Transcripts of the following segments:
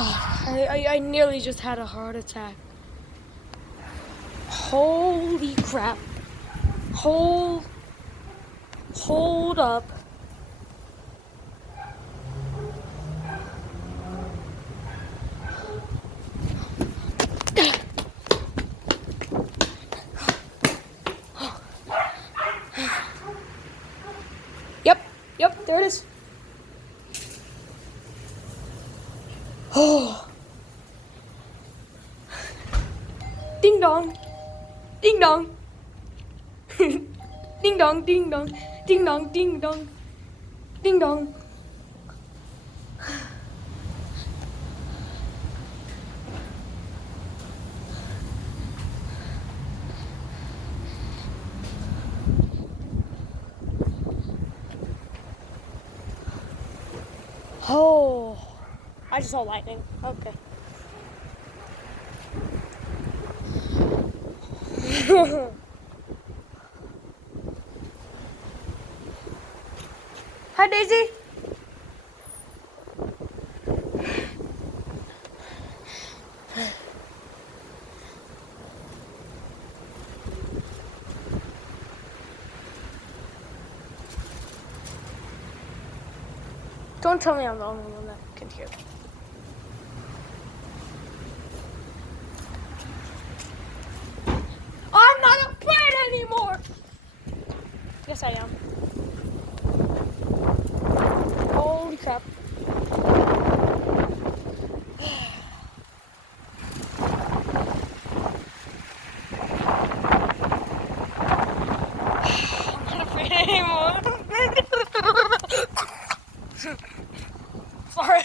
I nearly just had a heart attack. Holy crap. Hold up. Yep, there it is. Oh. Ding dong. Ding dong. Ding dong, ding dong. Ding dong, ding dong. Ding dong. Oh, I just saw lightning. Okay. Hi, Daisy. Don't tell me I'm the only one that can hear. I'm not afraid anymore. Yes, I am. Holy crap. I'm not afraid anymore. Sorry.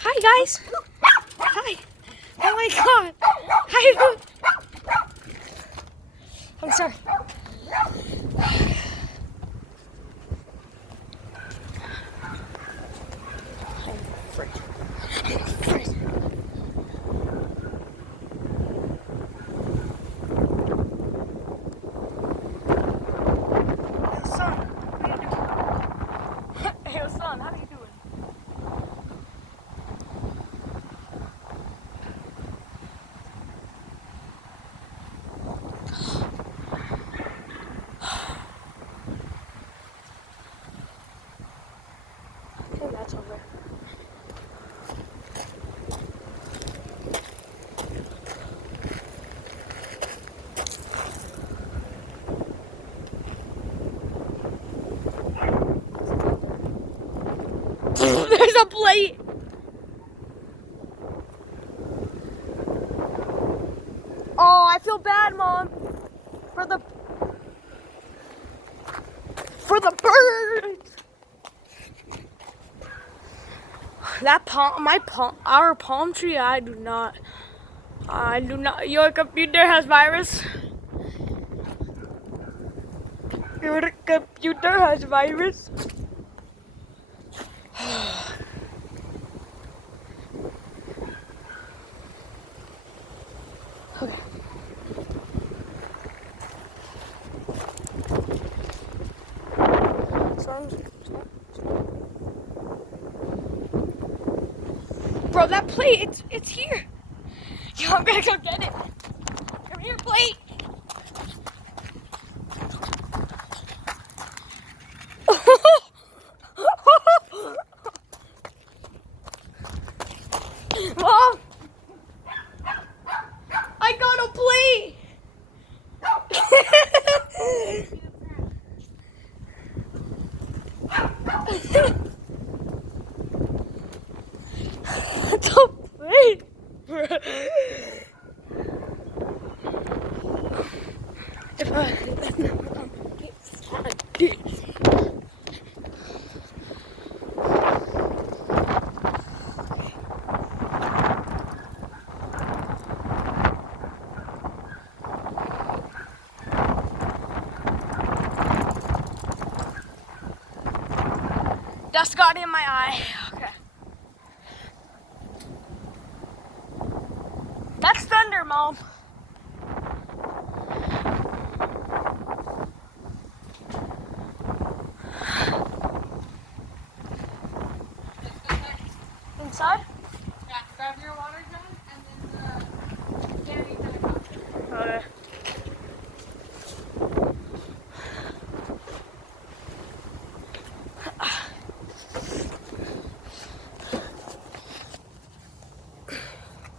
Hi guys. Hi. Oh my god. Hi. I'm sorry. Son, how you doing? I think that's over. There's a plate. Oh, I feel bad, Mom, for the birds. That our palm tree. I do not. Your computer has virus. Your computer has virus. Okay. Bro, that plate, it's here. Yo, I'm gonna go get it. Come here, plate. Mom, I got a plate. Don't play. If I Dust got in my eye. Okay. That's thunder, Mom. Inside? Yeah, grab your water gun and then the candy kind of. Okay.